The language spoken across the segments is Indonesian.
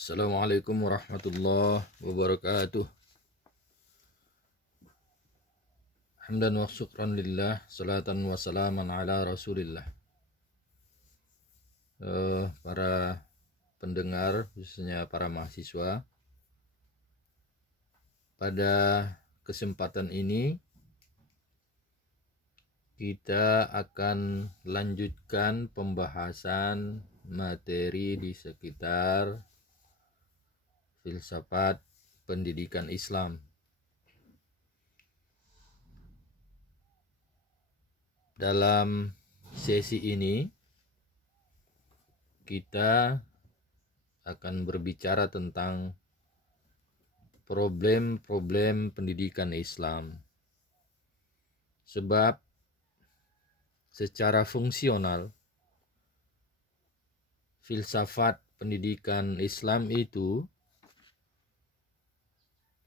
Assalamualaikum warahmatullahi wabarakatuh. Hamdan wa syukran lillah, salatan wa salaman ala rasulillah. Para pendengar, khususnya para mahasiswa, pada kesempatan ini kita akan lanjutkan pembahasan materi di sekitar filsafat pendidikan Islam. Dalam sesi ini kita akan berbicara tentang problem-problem pendidikan Islam. Sebab secara fungsional filsafat pendidikan Islam itu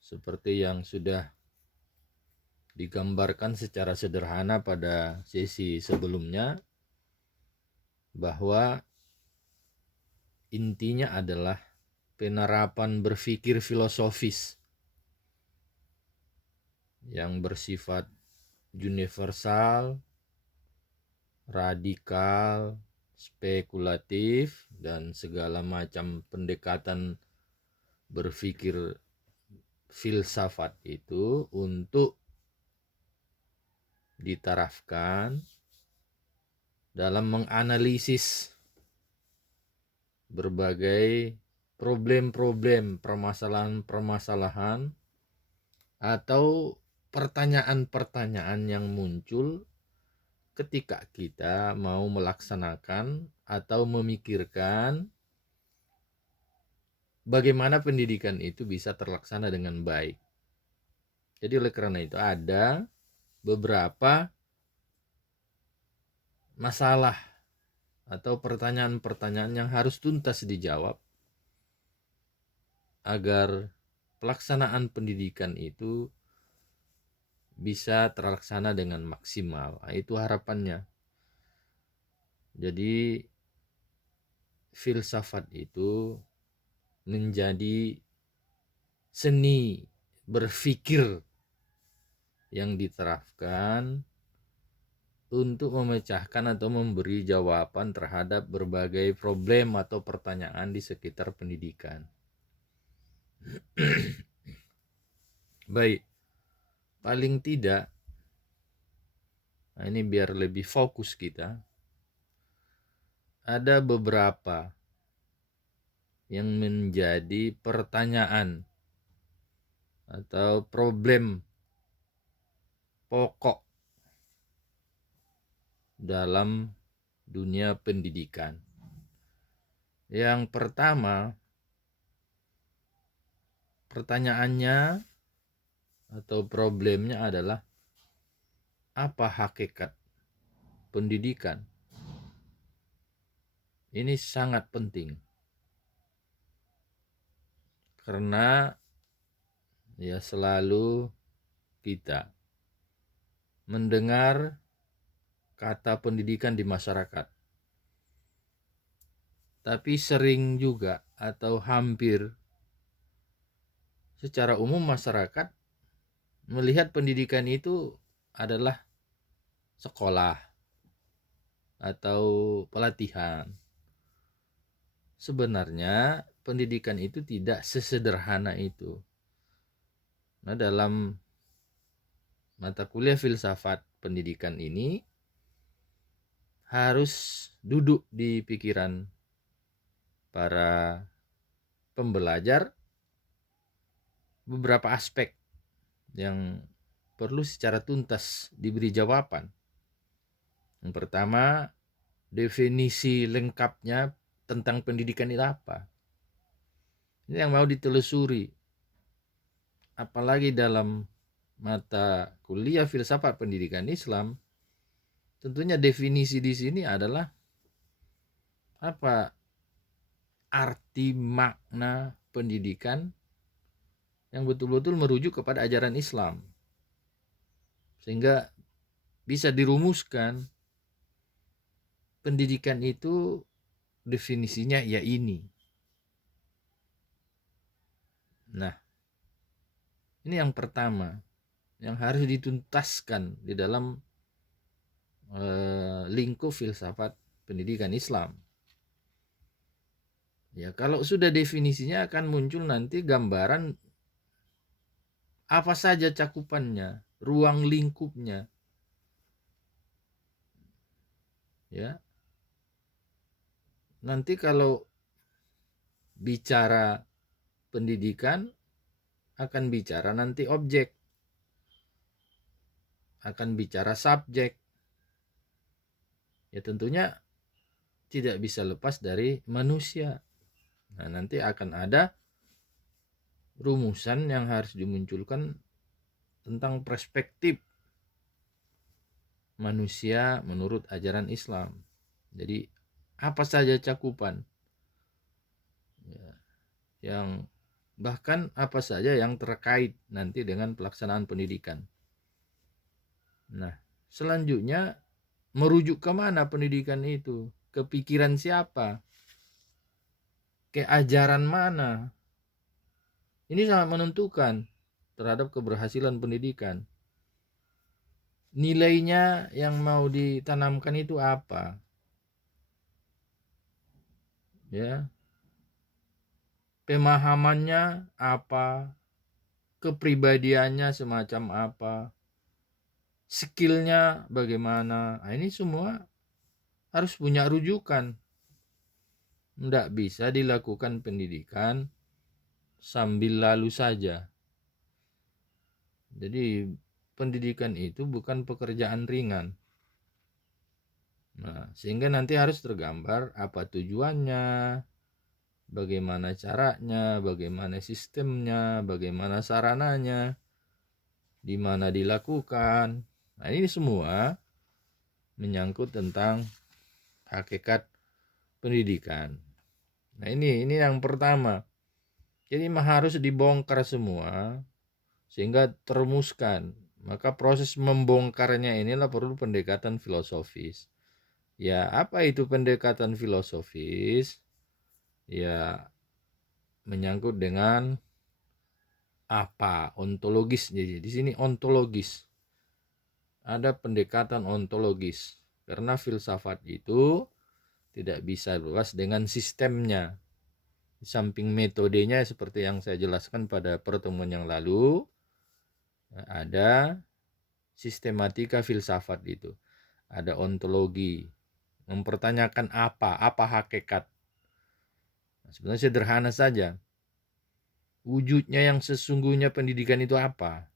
seperti yang sudah digambarkan secara sederhana pada sesi sebelumnya, bahwa intinya adalah penerapan berpikir filosofis yang bersifat universal, radikal, spekulatif, dan segala macam pendekatan berpikir filsafat itu untuk ditarafkan dalam menganalisis berbagai problem-problem, permasalahan-permasalahan atau pertanyaan-pertanyaan yang muncul ketika kita mau melaksanakan atau memikirkan bagaimana pendidikan itu bisa terlaksana dengan baik. Jadi oleh karena itu ada beberapa masalah atau pertanyaan-pertanyaan yang harus tuntas dijawab agar pelaksanaan pendidikan itu bisa terlaksana dengan maksimal. Itu harapannya. Jadi filsafat itu menjadi seni berpikir yang diterapkan untuk memecahkan atau memberi jawaban terhadap berbagai problem atau pertanyaan di sekitar pendidikan. Baik, paling tidak, ini biar lebih fokus kita, ada beberapa yang menjadi pertanyaan atau problem pokok dalam dunia pendidikan. Yang pertama, pertanyaannya atau problemnya adalah apa hakikat pendidikan? Ini sangat penting karena ya selalu kita mendengar kata pendidikan di masyarakat, tapi sering juga atau hampir secara umum masyarakat melihat pendidikan itu adalah sekolah atau pelatihan. Sebenarnya pendidikan itu tidak sesederhana itu. Nah, dalam mata kuliah filsafat pendidikan ini harus duduk di pikiran para pembelajar beberapa aspek yang perlu secara tuntas diberi jawaban. Yang pertama, definisi lengkapnya tentang pendidikan itu apa? Ini yang mau ditelusuri. Apalagi dalam mata kuliah filsafat pendidikan Islam, tentunya definisi di sini adalah apa arti makna pendidikan yang betul-betul merujuk kepada ajaran Islam, sehingga bisa dirumuskan pendidikan itu definisinya ya ini. Nah, ini yang pertama yang harus dituntaskan di dalam lingkup filsafat pendidikan Islam. Ya, kalau sudah definisinya akan muncul nanti gambaran apa saja cakupannya, ruang lingkupnya. Ya. Nanti kalau bicara pendidikan akan bicara nanti objek, akan bicara subjek. Ya tentunya tidak bisa lepas dari manusia. Nah, nanti akan ada rumusan yang harus dimunculkan tentang perspektif manusia menurut ajaran Islam. Jadi apa saja cakupan, ya, yang bahkan apa saja yang terkait nanti dengan pelaksanaan pendidikan. Nah, selanjutnya merujuk ke mana pendidikan itu? Ke pikiran siapa? Ke ajaran mana? Ini sangat menentukan terhadap keberhasilan pendidikan. Nilainya yang mau ditanamkan itu apa? Ya. Pemahamannya apa? Kepribadiannya semacam apa? Skillnya bagaimana? Nah, ini semua harus punya rujukan. Tidak bisa dilakukan pendidikan sambil lalu saja. Jadi pendidikan itu bukan pekerjaan ringan. Nah, sehingga nanti harus tergambar apa tujuannya, bagaimana caranya, bagaimana sistemnya, bagaimana sarananya, di mana dilakukan. Nah, ini semua menyangkut tentang hakikat pendidikan. Nah, ini yang pertama. Jadi harus dibongkar semua sehingga terumuskan. Maka proses membongkarnya inilah perlu pendekatan filosofis. Ya, apa itu pendekatan filosofis? Ya, menyangkut dengan apa? Ontologis. Jadi di sini ontologis. Ada pendekatan ontologis. Karena filsafat itu tidak bisa luas dengan sistemnya. Di samping metodenya seperti yang saya jelaskan pada pertemuan yang lalu, ada sistematika filsafat itu. Ada ontologi, mempertanyakan apa hakikat. Nah, sebenarnya sederhana saja. Wujudnya yang sesungguhnya pendidikan itu apa?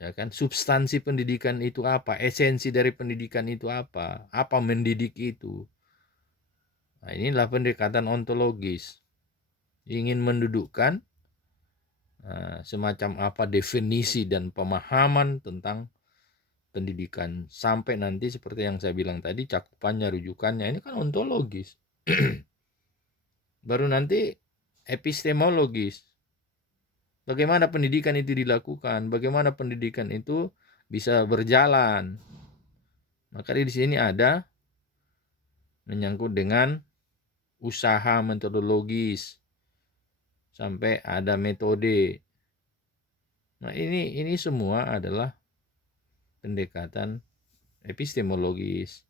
Ya kan, substansi pendidikan itu apa? Esensi dari pendidikan itu apa? Apa mendidik itu? Nah, inilah pendekatan ontologis. Ingin mendudukkan semacam apa definisi dan pemahaman tentang pendidikan sampai nanti seperti yang saya bilang tadi cakupannya, rujukannya ini kan ontologis. Baru nanti epistemologis. Bagaimana pendidikan itu dilakukan? Bagaimana pendidikan itu bisa berjalan? Maka di sini ada menyangkut dengan usaha metodologis sampai ada metode. Nah, ini semua adalah pendekatan epistemologis.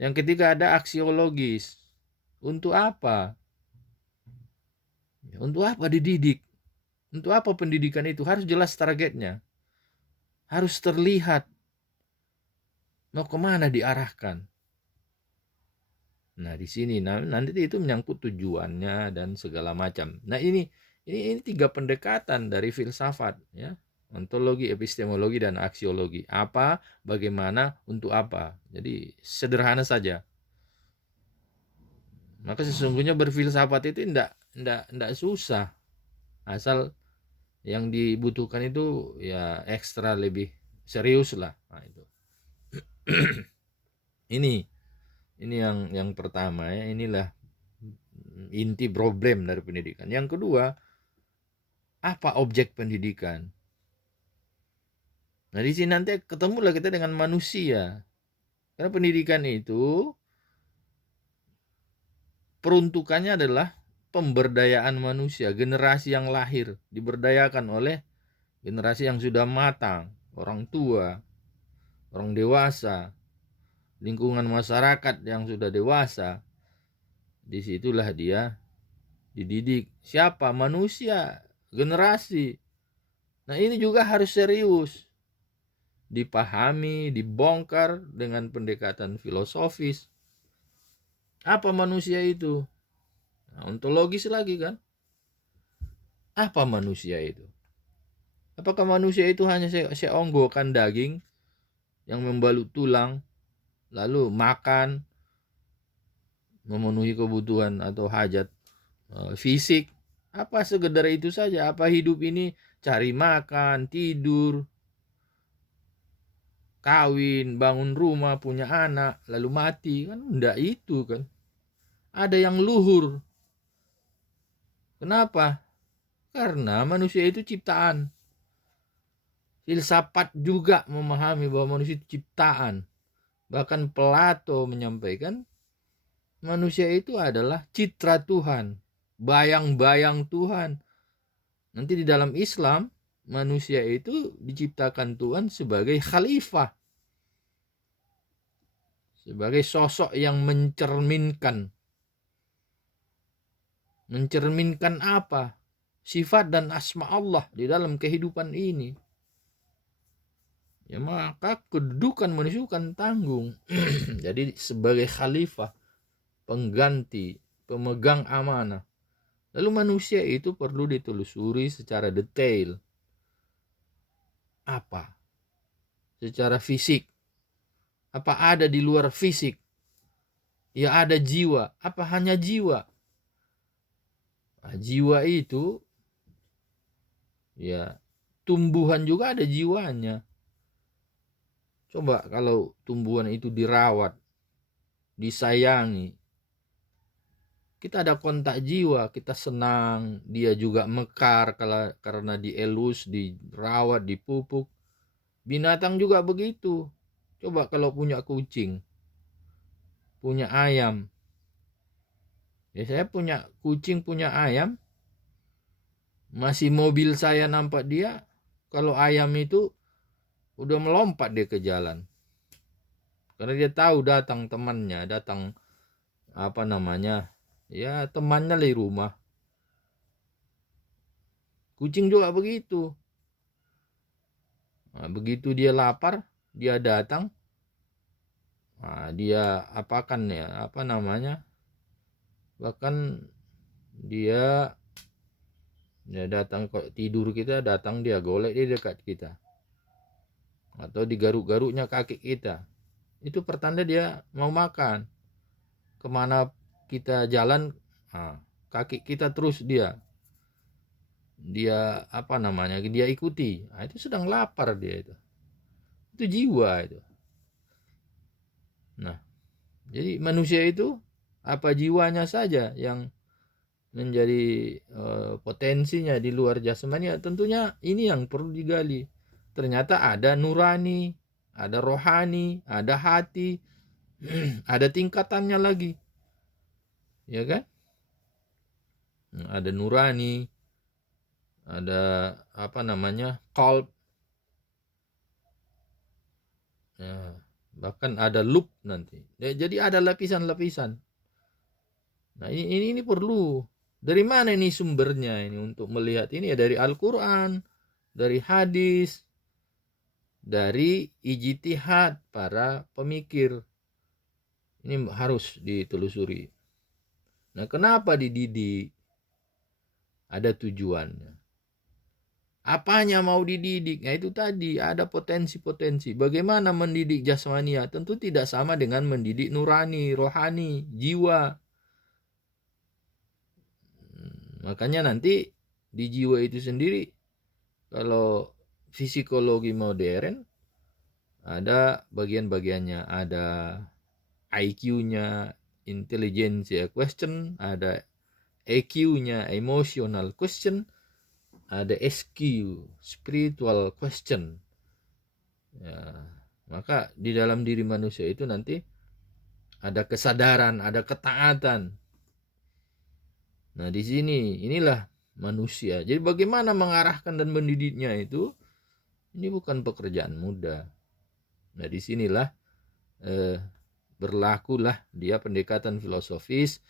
Yang ketiga ada aksiologis. Untuk apa? Untuk apa dididik? Untuk apa pendidikan itu? Harus jelas targetnya. Harus terlihat mau kemana diarahkan. Nah, di sini nanti itu menyangkut tujuannya dan segala macam. Nah, ini tiga pendekatan dari filsafat, ya. Ontologi, epistemologi, dan aksiologi. Apa, bagaimana, untuk apa. Jadi sederhana saja. Maka sesungguhnya berfilsafat itu tidak susah. Asal yang dibutuhkan itu ya ekstra lebih serius lah. Nah, itu. Ini yang pertama ya, inilah inti problem dari pendidikan. Yang kedua, apa objek pendidikan? Nah, di sini nanti ketemulah kita dengan manusia. Karena pendidikan itu peruntukannya adalah pemberdayaan manusia, generasi yang lahir diberdayakan oleh generasi yang sudah matang, orang tua, orang dewasa, lingkungan masyarakat yang sudah dewasa. Disitulah dia dididik. Siapa? Manusia, generasi. Nah, ini juga harus serius dipahami, dibongkar dengan pendekatan filosofis. Apa manusia itu? Nah, ontologis lagi kan? Apa manusia itu? Apakah manusia itu hanya seonggokan daging yang membalut tulang, lalu makan, memenuhi kebutuhan atau hajat fisik? Apa sekedar itu saja? Apa hidup ini cari makan, tidur, kawin, bangun rumah, punya anak, lalu mati? Kan enggak itu kan. Ada yang luhur. Kenapa? Karena manusia itu ciptaan. Filsafat juga memahami bahwa manusia itu ciptaan. Bahkan Plato menyampaikan manusia itu adalah citra Tuhan, bayang-bayang Tuhan. Nanti di dalam Islam, manusia itu diciptakan Tuhan sebagai khalifah, sebagai sosok yang mencerminkan apa? Sifat dan asma Allah di dalam kehidupan ini. Ya, maka kedudukan manusia kan tanggung. Jadi sebagai khalifah, pengganti, pemegang amanah. Lalu manusia itu perlu ditelusuri secara detail. Apa? Secara fisik. Apa ada di luar fisik? Ya ada jiwa. Apa hanya jiwa? Nah, jiwa itu ya tumbuhan juga ada jiwanya. Coba kalau tumbuhan itu dirawat, disayangi, kita ada kontak jiwa, kita senang, dia juga mekar karena dielus, dirawat, dipupuk. Binatang juga begitu. Coba kalau punya kucing, punya ayam. Ya, saya punya kucing, punya ayam, masih mobil saya nampak dia, kalau ayam itu udah melompat dia ke jalan. Karena dia tahu datang temannya, datang apa namanya, ya temannya di rumah. Kucing juga begitu. Nah, begitu dia lapar, dia datang. Nah, dia apakan ya, apa namanya? Bahkan dia datang kok tidur kita, datang dia golek di dekat kita. Atau digaruk-garuknya kaki kita. Itu pertanda dia mau makan. Kemana kita jalan, kaki kita terus dia apa namanya, dia ikuti. Nah, itu sedang lapar dia itu jiwa itu. Nah, jadi manusia itu apa jiwanya saja yang menjadi potensinya di luar jasmani, ya tentunya ini yang perlu digali. Ternyata ada nurani, ada rohani, ada hati, ada tingkatannya lagi, ya kan? Ada nurani, ada apa namanya, qalb, ya, bahkan ada lub nanti. Ya, jadi ada lapisan-lapisan. Nah, ini perlu. Dari mana ini sumbernya ini untuk melihat ini? Ya dari Al-Quran, dari hadis, dari ijtihad para pemikir. Ini harus ditelusuri. Nah, kenapa dididik? Ada tujuannya. Apanya mau dididik? Nah, itu tadi ada potensi-potensi. Bagaimana mendidik jasmania? Tentu tidak sama dengan mendidik nurani, rohani, jiwa. Makanya nanti di jiwa itu sendiri, kalau psikologi modern ada bagian-bagiannya, ada IQ-nya, intelligence question, ada EQ-nya, emotional question, ada SQ, spiritual question. Ya, maka di dalam diri manusia itu nanti ada kesadaran, ada ketaatan. Nah, di sini inilah manusia. Jadi bagaimana mengarahkan dan mendidiknya itu, ini bukan pekerjaan mudah. Nah, disinilah berlakulah dia pendekatan filosofis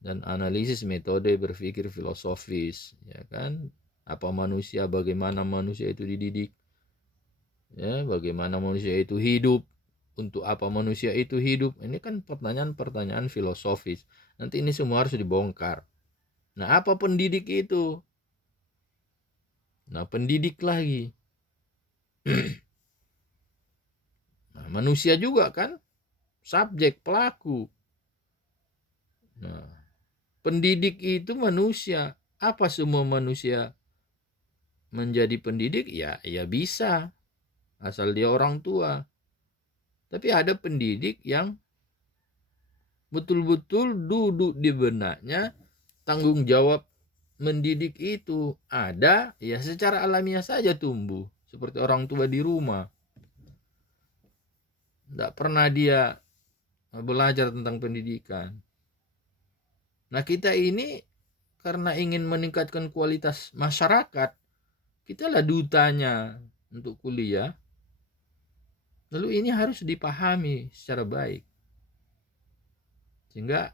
dan analisis metode berpikir filosofis, ya kan? Apa manusia, bagaimana manusia itu dididik, ya, bagaimana manusia itu hidup, untuk apa manusia itu hidup. Ini kan pertanyaan-pertanyaan filosofis. Nanti ini semua harus dibongkar. Nah, apa pendidik itu? Nah, pendidik lagi. Nah, manusia juga kan subjek, pelaku. Nah, pendidik itu manusia. Apa semua manusia menjadi pendidik? Ya bisa, asal dia orang tua. Tapi ada pendidik yang betul-betul duduk di benaknya, tanggung jawab mendidik itu ada, ya secara alamiah saja tumbuh. Seperti orang tua di rumah. Tidak pernah dia belajar tentang pendidikan. Nah, kita ini karena ingin meningkatkan kualitas masyarakat, kita lah dutanya untuk kuliah. Lalu ini harus dipahami secara baik. Sehingga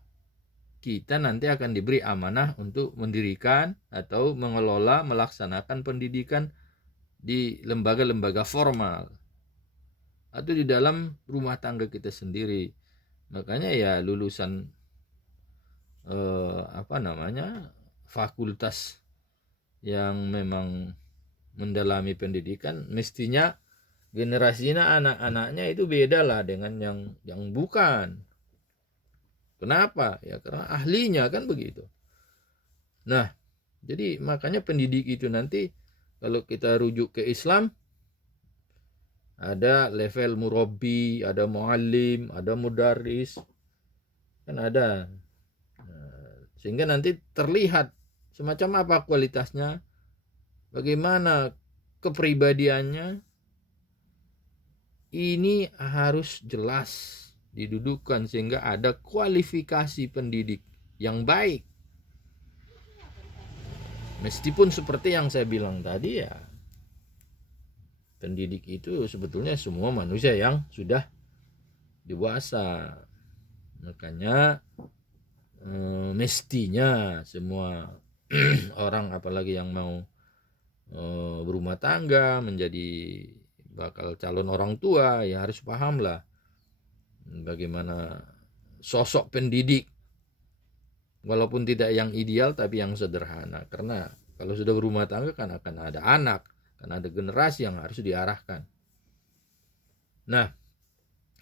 kita nanti akan diberi amanah untuk mendirikan atau mengelola, melaksanakan pendidikan di lembaga-lembaga formal atau di dalam rumah tangga kita sendiri. Makanya ya lulusan fakultas yang memang mendalami pendidikan, mestinya generasinya, anak-anaknya itu beda lah dengan yang bukan. Kenapa? Ya karena ahlinya kan begitu. Nah, jadi makanya pendidik itu nanti kalau kita rujuk ke Islam, ada level murabbi, ada muallim, ada mudarris, kan ada. Sehingga nanti terlihat semacam apa kualitasnya, bagaimana kepribadiannya. Ini harus jelas didudukan sehingga ada kualifikasi pendidik yang baik. Meskipun seperti yang saya bilang tadi, ya pendidik itu sebetulnya semua manusia yang sudah dewasa. Makanya mestinya semua orang, apalagi yang mau berumah tangga, menjadi bakal calon orang tua, ya harus paham lah bagaimana sosok pendidik, walaupun tidak yang ideal tapi yang sederhana. Karena kalau sudah berumah tangga kan akan ada anak, kan ada generasi yang harus diarahkan. Nah,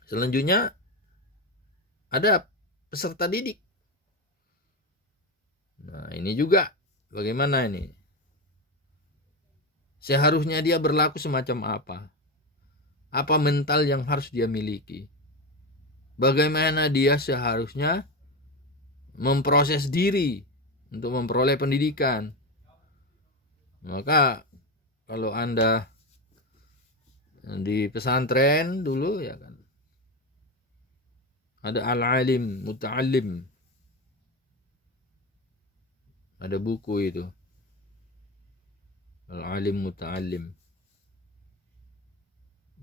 selanjutnya ada peserta didik. Nah, ini juga bagaimana ini? Seharusnya dia berlaku semacam apa? Apa mental yang harus dia miliki? Bagaimana dia seharusnya memproses diri untuk memperoleh pendidikan? Maka kalau Anda di pesantren dulu, ya kan, ada al-alim, muta'allim, ada buku itu, al-alim muta'allim,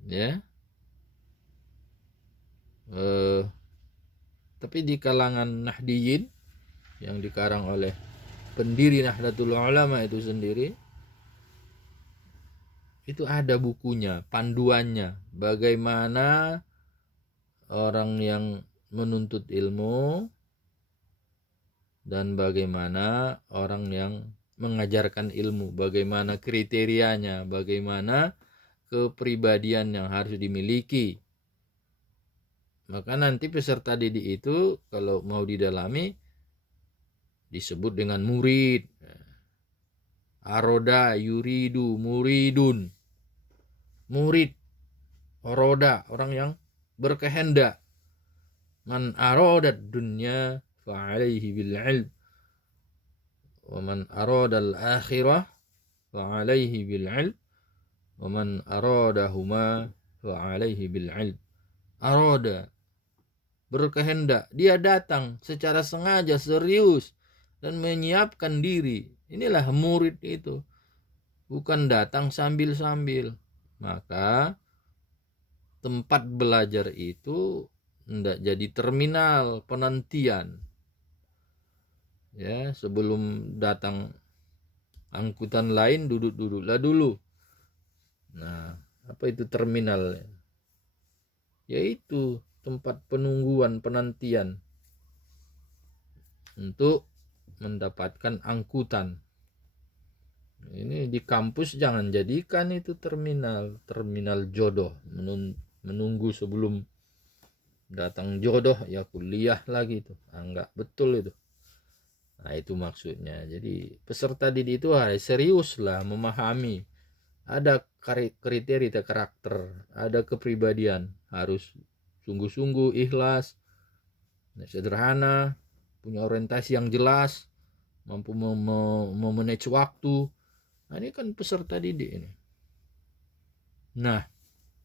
ya. Tapi di kalangan Nahdiyin yang dikarang oleh pendiri Nahdlatul Ulama itu sendiri, itu ada bukunya, panduannya, bagaimana orang yang menuntut ilmu dan bagaimana orang yang mengajarkan ilmu, bagaimana kriterianya, bagaimana kepribadian yang harus dimiliki. Maka nanti peserta didik itu kalau mau didalami disebut dengan murid. Aroda, yuridu, muridun. Murid, aroda, orang yang berkehendak. Man arodat dunya fa'alaihi bil'ilm. Wa man aradal akhirah fa'alaihi bil'ilm. Wa man aradahuma fa'alaihi bil'ilm. Aroda, berkehendak, dia datang secara sengaja, serius, dan menyiapkan diri. Inilah murid itu, bukan datang sambil-sambil. Maka tempat belajar itu tidak jadi terminal penantian. Ya, sebelum datang angkutan lain duduk-duduklah dulu. Nah, apa itu terminal? Yaitu tempat penungguan, penantian untuk mendapatkan angkutan. Ini di kampus jangan jadikan itu terminal jodoh, menunggu sebelum datang jodoh ya kuliah lagi itu. Enggak betul itu. Nah, itu maksudnya. Jadi peserta didik itu harus serius lah memahami. Ada kriteria karakter, ada kepribadian, harus sungguh-sungguh ikhlas, sederhana, punya orientasi yang jelas, mampu memanage waktu. Nah, ini kan peserta didik ini. Nah,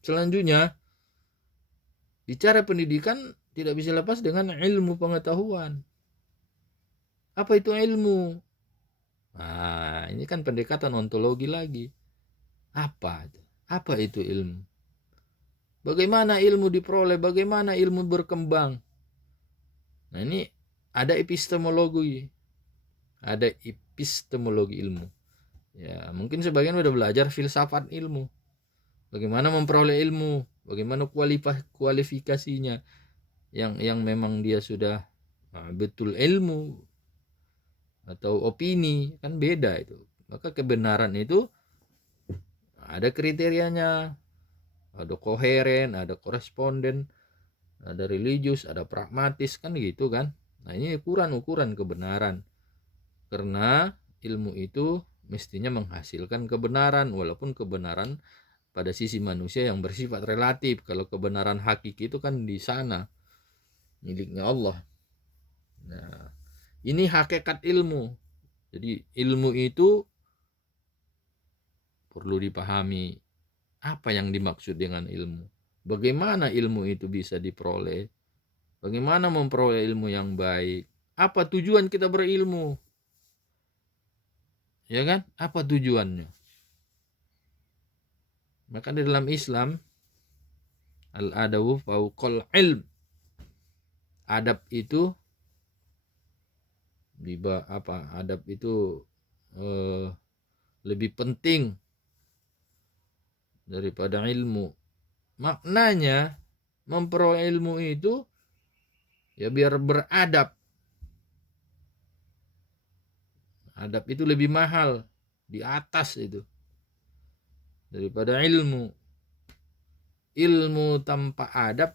selanjutnya bicara pendidikan tidak bisa lepas dengan ilmu pengetahuan. Apa itu ilmu? Nah, ini kan pendekatan ontologi lagi. Apa itu ilmu? Bagaimana ilmu diperoleh? Bagaimana ilmu berkembang? Nah, ini ada epistemologi. Ada epistemologi ilmu. Ya, mungkin sebagian udah belajar filsafat ilmu. Bagaimana memperoleh ilmu? Bagaimana kualifikasinya? Yang memang dia sudah betul ilmu atau opini, kan beda itu. Maka kebenaran itu ada kriterianya, ada koheren, ada koresponden, ada religius, ada pragmatis, kan gitu kan. Nah, ini ukuran kebenaran, karena ilmu itu mestinya menghasilkan kebenaran, walaupun kebenaran pada sisi manusia yang bersifat relatif. Kalau kebenaran hakiki itu kan di sana, miliknya Allah. Nah, ini hakikat ilmu. Jadi ilmu itu perlu dipahami apa yang dimaksud dengan ilmu. Bagaimana ilmu itu bisa diperoleh? Bagaimana memperoleh ilmu yang baik? Apa tujuan kita berilmu? Ya kan? Apa tujuannya? Maka di dalam Islam, al-adabu fauqal ilm. Adab itu adab itu lebih penting daripada ilmu. Maknanya memperoleh ilmu itu ya biar beradab. Adab itu lebih mahal, di atas itu daripada ilmu. Ilmu tanpa adab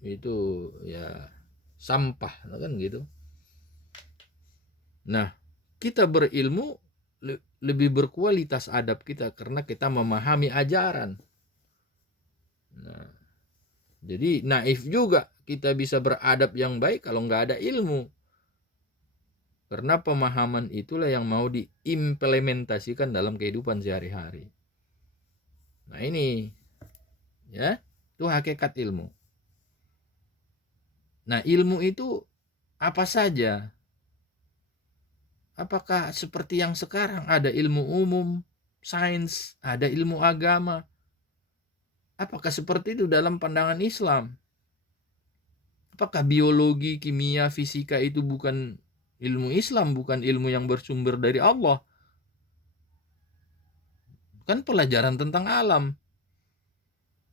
itu ya sampah, kan gitu. Nah, kita berilmu lebih berkualitas adab kita karena kita memahami ajaran. Nah, jadi naif juga kita bisa beradab yang baik kalau nggak ada ilmu. Karena pemahaman itulah yang mau diimplementasikan dalam kehidupan sehari-hari. Nah, ini ya, itu hakikat ilmu. Nah, ilmu itu apa saja? Apakah seperti yang sekarang ada ilmu umum, sains, ada ilmu agama? Apakah seperti itu dalam pandangan Islam? Apakah biologi, kimia, fisika itu bukan ilmu Islam, bukan ilmu yang bersumber dari Allah? Kan pelajaran tentang alam,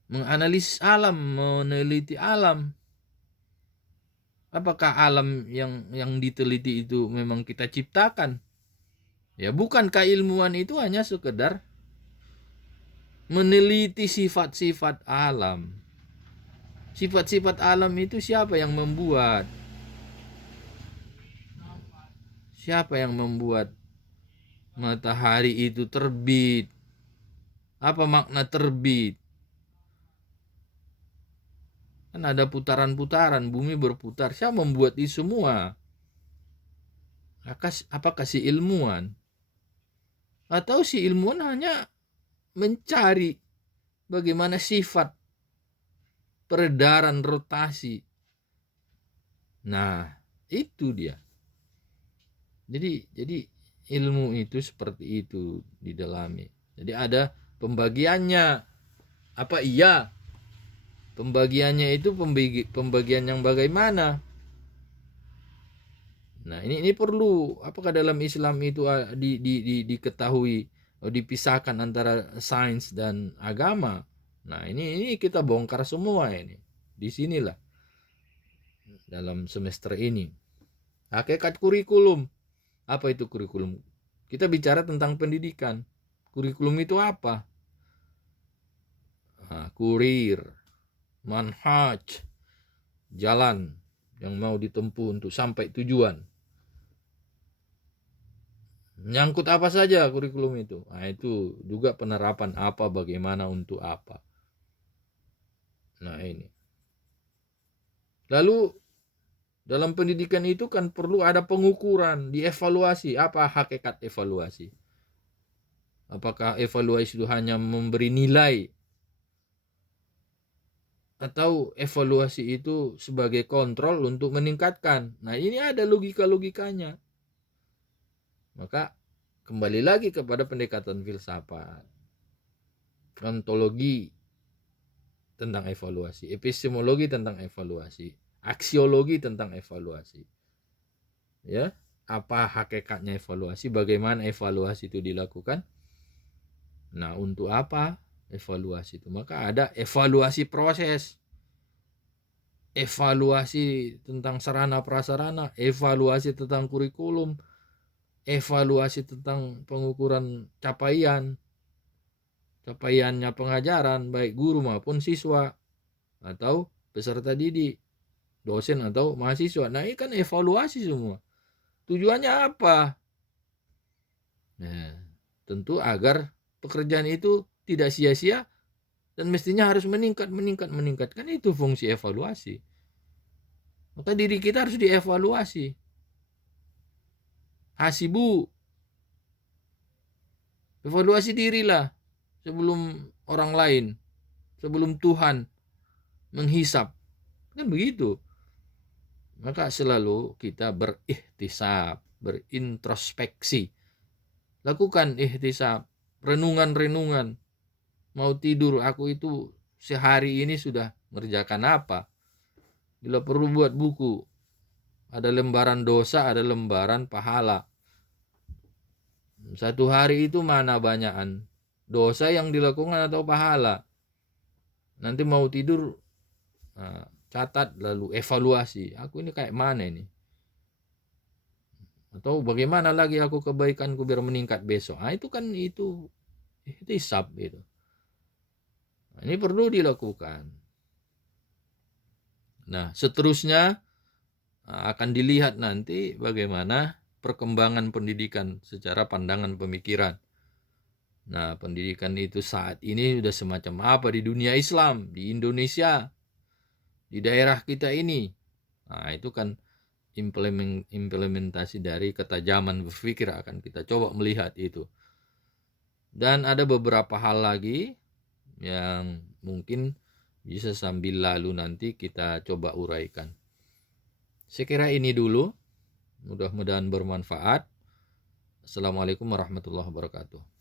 menganalisis alam, meneliti alam. Apakah alam yang diteliti itu memang kita ciptakan? Ya, bukankah ilmuwan itu hanya sekedar meneliti sifat-sifat alam? Sifat-sifat alam itu siapa yang membuat? Siapa yang membuat matahari itu terbit? Apa makna terbit? Kan ada putaran-putaran, bumi berputar. Siapa membuat itu semua? Apakah si ilmuwan? Atau si ilmuwan hanya mencari bagaimana sifat peredaran rotasi? Nah, itu dia. Jadi ilmu itu seperti itu didalami. Jadi ada pembagiannya. Apa iya? Pembagiannya itu pembagian yang bagaimana? Nah, ini perlu, apakah dalam Islam itu diketahui dipisahkan antara sains dan agama? Nah, ini kita bongkar semua ini. Di sinilah dalam semester ini. Hakikat kurikulum. Apa itu kurikulum? Kita bicara tentang pendidikan. Kurikulum itu apa? Nah, kurir, manhaj, jalan yang mau ditempuh untuk sampai tujuan. Menyangkut apa saja kurikulum itu? Nah, itu juga penerapan apa, bagaimana, untuk apa. Nah, ini. Lalu dalam pendidikan itu kan perlu ada pengukuran, dievaluasi. Apa hakikat evaluasi? Apakah evaluasi itu hanya memberi nilai, atau evaluasi itu sebagai kontrol untuk meningkatkan? Nah, ini ada logika-logikanya. Maka kembali lagi kepada pendekatan filsafat, ontologi tentang evaluasi, epistemologi tentang evaluasi, aksiologi tentang evaluasi. Ya, apa hakikatnya evaluasi, bagaimana evaluasi itu dilakukan? Nah, untuk apa evaluasi itu? Maka ada evaluasi proses, evaluasi tentang sarana prasarana, evaluasi tentang kurikulum, evaluasi tentang pengukuran capaiannya pengajaran, baik guru maupun siswa atau peserta didik, dosen atau mahasiswa. Nah, ini kan evaluasi semua. Tujuannya apa? Nah, tentu agar pekerjaan itu tidak sia-sia dan mestinya harus meningkat. Kan itu fungsi evaluasi. Maka diri kita harus dievaluasi. Hasibu, evaluasi dirilah sebelum orang lain, sebelum Tuhan menghisap. Kan begitu. Maka selalu kita berikhtisab, berintrospeksi. Lakukan ihtisab, renungan-renungan. Mau tidur, aku itu sehari ini sudah mengerjakan apa? Bila perlu buat buku. Ada lembaran dosa, ada lembaran pahala. Satu hari itu mana banyakan dosa yang dilakukan atau pahala? Nanti mau tidur, catat lalu evaluasi. Aku ini kayak mana ini? Atau bagaimana lagi aku kebaikanku biar meningkat besok? Itu kan itu ihtisab gitu. Ini perlu dilakukan. Nah, seterusnya akan dilihat nanti bagaimana perkembangan pendidikan secara pandangan pemikiran. Nah, pendidikan itu saat ini sudah semacam apa di dunia Islam, di Indonesia, di daerah kita ini. Nah, itu kan implementasi dari ketajaman berpikir akan kita coba melihat itu. Dan ada beberapa hal lagi yang mungkin bisa sambil lalu nanti kita coba uraikan. Saya kira ini dulu, mudah-mudahan bermanfaat. Assalamualaikum warahmatullahi wabarakatuh.